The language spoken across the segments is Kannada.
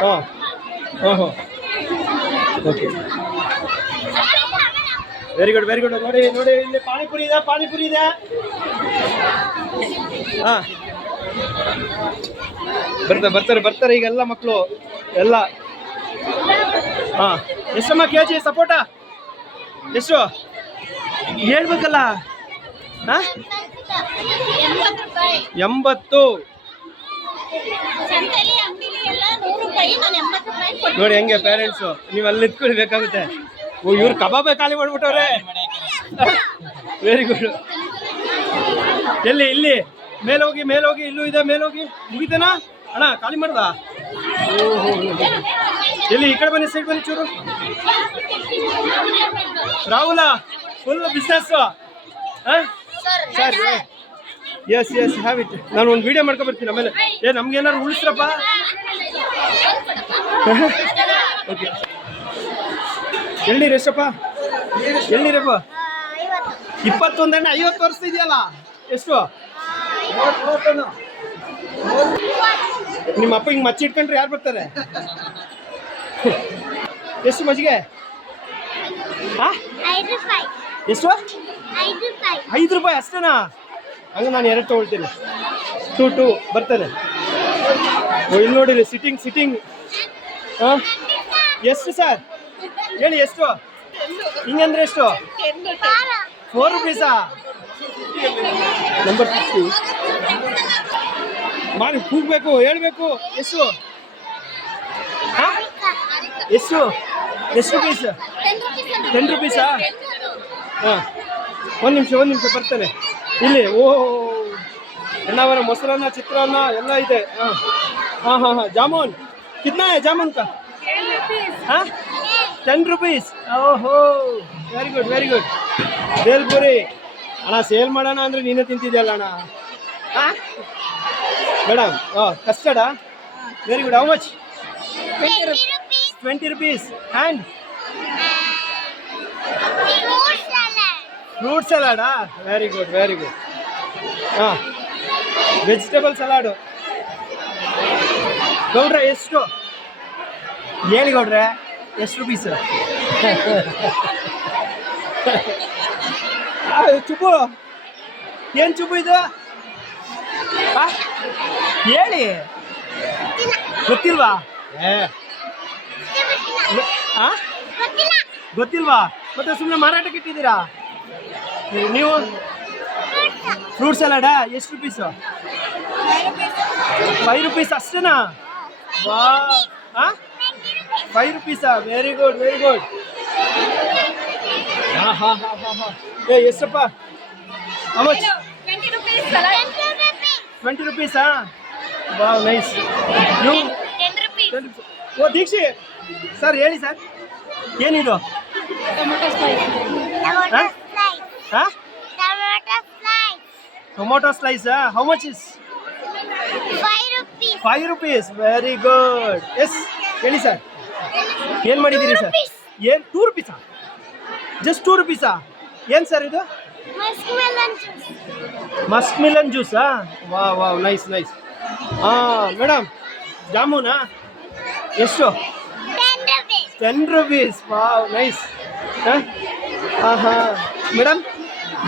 ಹಾಂ ಹಾಂ ಹಾಂ okay very good very good. ನೋಡಿ ನೋಡಿ ಇಲ್ಲಿ ಪಾನಿಪುರಿ ಇದೆ, ಪಾನಿಪುರಿ ಇದೆ. ಹಾಂ ಬರ್ತಾರೆ ಬರ್ತಾರೆ ಈಗೆಲ್ಲ ಮಕ್ಕಳು ಎಲ್ಲ. ಹಾಂ ಎಷ್ಟಮ್ಮ ಕೆ ಜಿ ಸಪೋಟ? ಎಷ್ಟು ಹೇಳ್ಬೇಕಲ್ಲ? ಹಾಂ 80. ನೋಡಿ ಹೆಂಗೆ ಪೇರೆಂಟ್ಸು, ನೀವು ಅಲ್ಲಿ ನಿಂತ್ಕೊಳ್ಬೇಕಾಗುತ್ತೆ. ಓ ಇವ್ರು ಕಬಾಬೆ ಖಾಲಿ ಮಾಡ್ಬಿಟ್ಟವ್ರೆ. Very good. ಎಲ್ಲಿ ಇಲ್ಲಿ ಮೇಲೋಗಿ ಮೇಲೋಗಿ, ಇಲ್ಲೂ ಇದೆ ಮೇಲೋಗಿ. ಮುಗಿತೇನಾ ಅಣ್ಣ? ಖಾಲಿ ಮಾಡ್ದ? ಓಹೋ ಎಲ್ಲಿ? ಈ ಕಡೆ ಬನ್ನಿ, ಸೈಡ್ ಬನ್ನಿ ಚೂರು. Rahul full business. ಹಾಂ sir yes yes have it. ನಾನು ಒಂದು ವಿಡಿಯೋ ಮಾಡ್ಕೊ ಬರ್ತೀನಿ ಆಮೇಲೆ. ನಮ್ಗೇನಾದ್ರು ಉಳಿಸ್ರಪ್ಪ. ಓಕೆ ಎಳ್ನೀರು ಎಷ್ಟಪ್ಪ? ಎಳ್ನೀರಪ್ಪ 21 ಅಣ್ಣ. 50 ವರ್ಷ ಇದೆಯಲ್ಲ? ಎಷ್ಟು? ನಿಮ್ಮ ಅಪ್ಪ ಹಿಂಗೆ ಮಚ್ಚಿ ಇಟ್ಕೊಂಡ್ರೆ ಯಾರು ಬರ್ತಾರೆ? ಎಷ್ಟು ಮಜ್ಜಿಗೆ? ಹಾಂ ಎಷ್ಟು? 5 ರೂಪಾಯಿ ಅಷ್ಟೇನಾ? ಹಂಗೆ ನಾನು 2 ತೊಗೊಳ್ತೀನಿ. 2 ಬರ್ತದೆ. ಇಲ್ಲಿ ನೋಡಿರಿ ಸಿಟ್ಟಿಂಗ್. ಹಾಂ ಎಷ್ಟು ಸರ್ ಹೇಳಿ? ಎಷ್ಟು ಹಿಂಗಂದ್ರೆ ಎಷ್ಟು? 4 ರೂಪೀಸಾ? ನಂಬರ್ 50 ಮಾಡಿ ಕೂಗಬೇಕು, ಹೇಳ್ಬೇಕು. ಎಷ್ಟು? ಹಾಂ ಎಷ್ಟು ರೂಪೀಸ್? 10 ರೂಪೀಸಾ? ಹಾಂ ಒಂದು ನಿಮಿಷ ಬರ್ತಾನೆ ಇಲ್ಲಿ. ಓ ಎಣ್ಣಾವರ ಮೊಸರನ್ನ, ಚಿತ್ರಾನ್ನ ಎಲ್ಲ ಇದೆ. ಹಾಂ ಜಾಮೂನ್ ಕಿತ್ನಾ ಹೈ ಜಾಮೂನ್ ಕಾ? ಹಾಂ 10 ರೂಪೀಸ್. ಓಹೋ ವೆರಿ ಗುಡ್. ಬೇಲ್ಪುರಿ ಅಣ್ಣ ಸೇಲ್ ಮಾಡೋಣ ಅಂದರೆ ನೀನೇ ತಿಂತಿದ್ಯಲ್ಲ ಅಣ್ಣ. ಹಾಂ ಮೇಡಮ್ ಕಸ್ಟರ್ಡಾ? Very good. How much? 20 rupees. And fruit ಸಲಾಡಾ? Very good. ಹಾಂ ವೆಜಿಟೇಬಲ್ ಸಲಾಡು. ಗೌಡ್ರೆ ಎಷ್ಟು ಹೇಳಿ? ಗೌಡ್ರೆ ಎಷ್ಟು ರೂಪೀಸ್? ಚುಬ್ಬು ಏನು ಚುಬ್ಬು ಇದು? ಹೇಳಿ. ಗೊತ್ತಿಲ್ವಾ? ಗೊತ್ತಿಲ್ವಾ? ಮತ್ತೆ ಸುಮ್ಮನೆ ಮಾರಾಟಕ್ಕೆ ಇಟ್ಟಿದ್ದೀರಾ ನೀವು? ಫ್ರೂಟ್ ಸಲಾಡಾ? ಎಷ್ಟು ರೂಪೀಸು? 5 ರೂಪೀಸ್ ಅಷ್ಟೇನಾ? ವಾ 5 ರೂಪೀಸಾ? Very good. ಹಾಂ ಎಷ್ಟಪ್ಪ? How much? 20 ರೂಪೀಸಾ? Wow nice. ನೀವು? 10 ರೂಪೀಸ್. ಓ ದೀಕ್ಷಿ ಸರ್ ಹೇಳಿ ಸರ್, ಏನಿದು? ಹಾಂ tomato slice. How much is? 5 rupees. Very good. Yes ಹೇಳಿ ಸರ್, ಏನು ಮಾಡಿದ್ದೀರಿ ಸರ್? ಏನು 2 ರೂಪೀಸಾ? ಜಸ್ಟ್ 2 ರೂಪೀಸಾ? ಏನು ಸರ್ ಇದು? ಮಸ್ಕ್ ಮಿಲನ್ ಜ್ಯೂಸಾ? Wow nice. ಹಾಂ ಮೇಡಮ್ ಜಾಮೂನಾ? ಎಷ್ಟು? 10 ರೂಪೀಸ್. Wow nice. ಹಾಂ ಮೇಡಮ್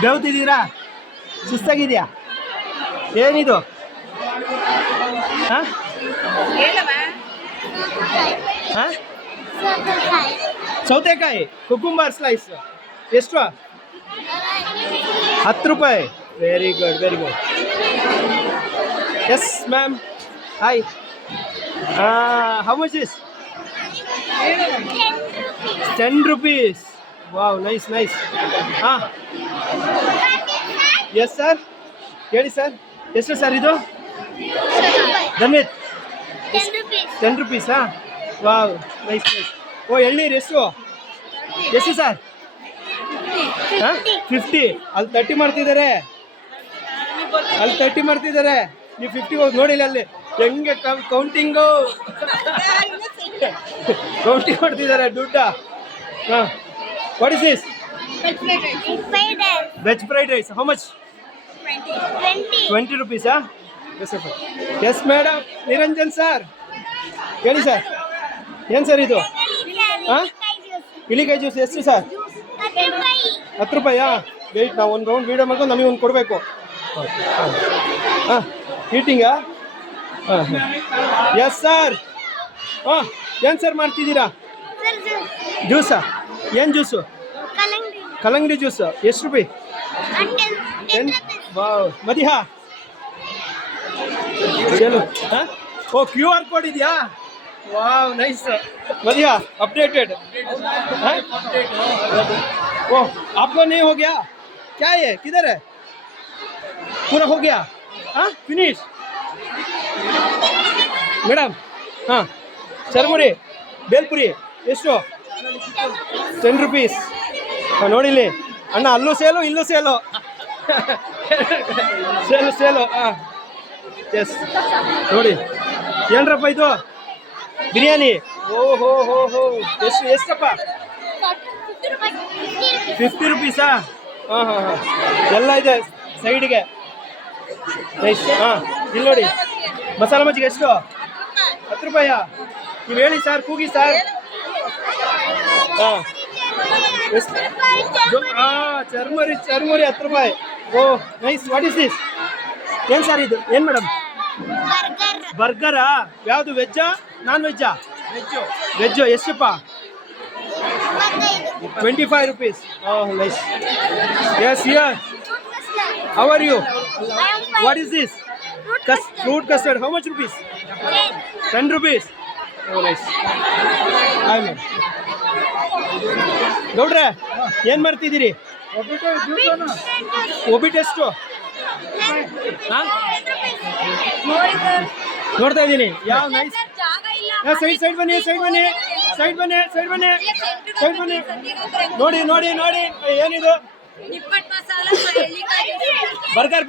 ಬೆವ್ತಿದ್ದೀರಾ? ಸುಸ್ತಾಗಿದೆಯಾ? ಏನಿದು? ಹಾಂ ಸೌತೆಕಾಯಿ ಕುಕುಂಬರ್ ಸ್ಲೈಸ್ ಎಷ್ಟು? 10 ರೂಪಾಯಿ. Very good. Yes ma'am hi. How much is? 10 rupees. Wow nice. ಹಾಂ ಎಸ್ ಸರ್ ಹೇಳಿ ಸರ್, ಎಷ್ಟು ಸರ್ ಇದು? ಧನ್ವಿತ್ 10 ರೂಪೀಸಾ? Wow nice. ಓ ಎಳ್ನೀರು ಎಷ್ಟು ಸರ್? ಹಾಂ 50. ಅಲ್ಲಿ 30 ಮಾಡ್ತಿದ್ದಾರೆ. ನೀವು 50 ಹೋಗಿ ನೋಡಿಲ್ಲ ಅಲ್ಲಿ ಹೆಂಗೆ ಕೌಂಟಿಂಗು ಮಾಡ್ತಿದ್ದಾರೆ ದುಡ್ಡ. ಹಾಂ what is this? Veg fried rice. How much? 20 ರೂಪೀಸಾ? Yes madam. ನಿರಂಜನ್ ಸರ್ ಹೇಳಿ ಸರ್. ಏನು ಸರ್ ಇದು ಹಾಂ ಇಲಿಕಾಯಿ ಜ್ಯೂಸ್ ಎಷ್ಟು ಸರ್ 10 ರೂಪಾಯಾ ವೆಯ್ಟ್ ನಾವು ಒಂದು ರೌಂಡ್ ವೀಡಿಯೋ ಮಾಡ್ಕೊಂಡು ನಮಗೆ ಒಂದು ಕೊಡಬೇಕು ಹಾಂ ಹೀಟಿಂಗಾ ಹಾಂ ಎಸ್ ಸರ್ ಹಾಂ ಏನು ಸರ್ ಮಾಡ್ತಿದ್ದೀರಾ ಜ್ಯೂಸಾ ಏನು ಜ್ಯೂಸು ಕಲ್ಲಂಗಡಿ ಜ್ಯೂಸು ಎಷ್ಟು ರೂಪಾಯಿ 10 ವಾವ್ ಮದಿಹಾ ಚಲೋ ಹಾಂ ಓ QR ಕೋಡ್ ಇದೆಯಾ वाह नाइस बढ़िया अपडेटेड ओह आपको नहीं हो गया क्या ये किधर है पूरा हो गया हाँ फिनिश ಮೇಡಮ್ ಹಾಂ ಚರ್ಮುರಿ ಬೇಲ್ಪುರಿ ಎಷ್ಟು 10 ರೂಪೀಸ್ ಹಾಂ ನೋಡಿಲಿ ಅಣ್ಣ ಅಲ್ಲೂ ಸೇಲು ಇಲ್ಲೂ ಸೇಲು ಸೇಲು ಹಾಂ ಎಸ್ ನೋಡಿ ಏನರಪ್ಪ ಇದು ಬಿರಿಯಾನಿ ಓಹೋ ಹೋ ಹೋ ಎಷ್ಟಪ್ಪ 50 ರೂಪೀಸಾ ಹಾಂ ಹಾಂ ಹಾಂ ಎಲ್ಲ ಇದೆ ಸೈಡ್ಗೆ ನೈಸ್ ಹಾಂ ಇಲ್ಲಿ ನೋಡಿ ಮಸಾಲ ಮಜ್ಜಿಗೆ ಎಷ್ಟು 10 ರೂಪಾಯಾ ನೀವು ಹೇಳಿ ಸರ್ ಕೂಗಿ ಸರ್ ಹಾಂ ಹಾಂ ಚರ್ಮುರಿ 10 ರೂಪಾಯಿ ಓ ನೈಸ್ ವಾಟ್ ಇಸ್ ದಿಸ್ ಏನು ಸರ್ ಇದು ಏನು ಮೇಡಮ್ ಬರ್ಗರಾ ಯಾವುದು ವೆಜ್ಜಾ ನಾನ್ ವೆಜ್ಜಾ ವೆಜ್ಜು ಎಷ್ಟಪ್ಪ 25 rupees oh nice yes yes how are you what is this fruit custard how much rupees 10 rupees oh nice hi ma'am ನೋಡ್ರೆ ಏನು ಮಾಡ್ತಿದ್ದೀರಿ ಒಬ್ಬಿಟ್ಟು ಎಷ್ಟು ಹಾಂ ನೋಡ್ತಾ ಇದ್ದೀನಿ ಯಾವ ನೈಸ್ ಸೈಡ್ ಬನ್ನಿ ನೋಡಿ ಏನಿದು ಬರ್ಗರ್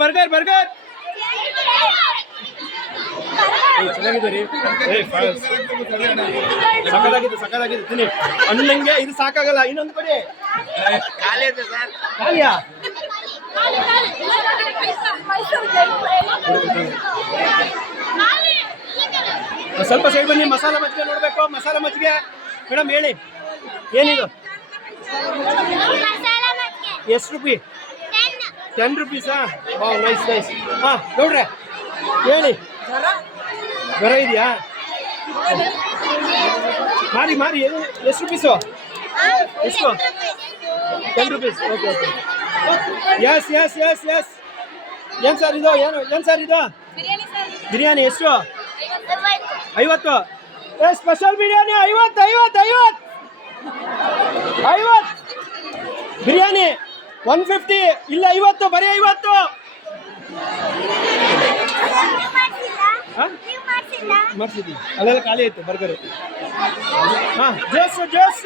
ಚೆನ್ನಾಗಿದೆ ರೀ ಸಕ್ಕದಾಗಿದೆ ತಿನ್ನಿ ಅನ್ನಂಗೆ ಇದು ಸಾಕಾಗಲ್ಲ ಇನ್ನೊಂದು ಕೊಡಿ ಖಾಲಿಯಾ ಸ್ವಲ್ಪ ಸೈಡ್ ಬನ್ನಿ ಮಸಾಲ ಮಜ್ಜಿಗೆ ನೋಡಬೇಕು ಮಸಾಲ ಮಜ್ಜಿಗೆ ಮೇಡಮ್ ಹೇಳಿ ಏನಿದು ಎಷ್ಟು ರೂಪಾಯಿ 10 ರೂಪೀಸಾ ವಾವ್ ನೈಸ್ ಹಾಂ ನೋಡ್ರೆ ಹೇಳಿ ಜ್ವರ ಇದೆಯಾ ಮಾರಿ ಎಷ್ಟು ರೂಪೀಸು ಎಷ್ಟು 10 ರೂಪೀಸ್ ಓಕೆ ಎಸ್ ಏನು ಸರ್ ಇದು ಬಿರಿಯಾನಿ ಎಷ್ಟು 50 ಸ್ಪೆಷಲ್ ಬಿರಿಯಾನಿ 50 ಬಿರಿಯಾನಿ 150 ಇಲ್ಲ 50 ಬರೀ 50 ಮಾಡಿಸಿದ್ವಿ ಅಲ್ಲೆಲ್ಲ ಖಾಲಿ ಆಯ್ತು ಬರ್ಗರ್ ಹಾಂ ಜ್ಯೂಸ್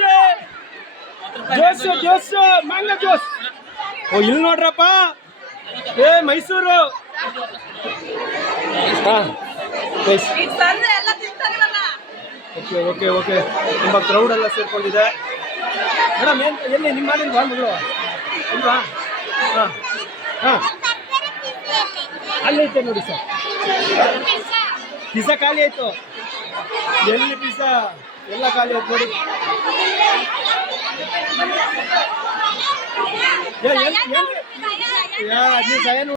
ಮ್ಯಾಂಗೋ ಜ್ಯೂಸ್ ಓ ಇಲ್ಲಿ ನೋಡ್ರಪ್ಪ ಏ ಮೈಸೂರು ಹಾಂ ಓಕೆ ತುಂಬ ಕ್ರೌಡ್ ಎಲ್ಲ ಸೇರ್ಕೊಂಡಿದೆ ಮೇಡಮ್ ಎಲ್ಲಿ ನಿಮ್ಮ ಮಾಡಿಲ್ವಾ ಮಗಳು ಇಲ್ವಾ ಹಾಂ ಅಲ್ಲೈತೆ ನೋಡಿ ಸರ್ ಪಿಜ್ಜಾ ಖಾಲಿ ಆಯಿತು ಎಲ್ಲಿ ಪಿಜ್ಜಾ ಎಲ್ಲ ಖಾಲಿ ಆಯ್ತು ನೋಡಿ ಏನು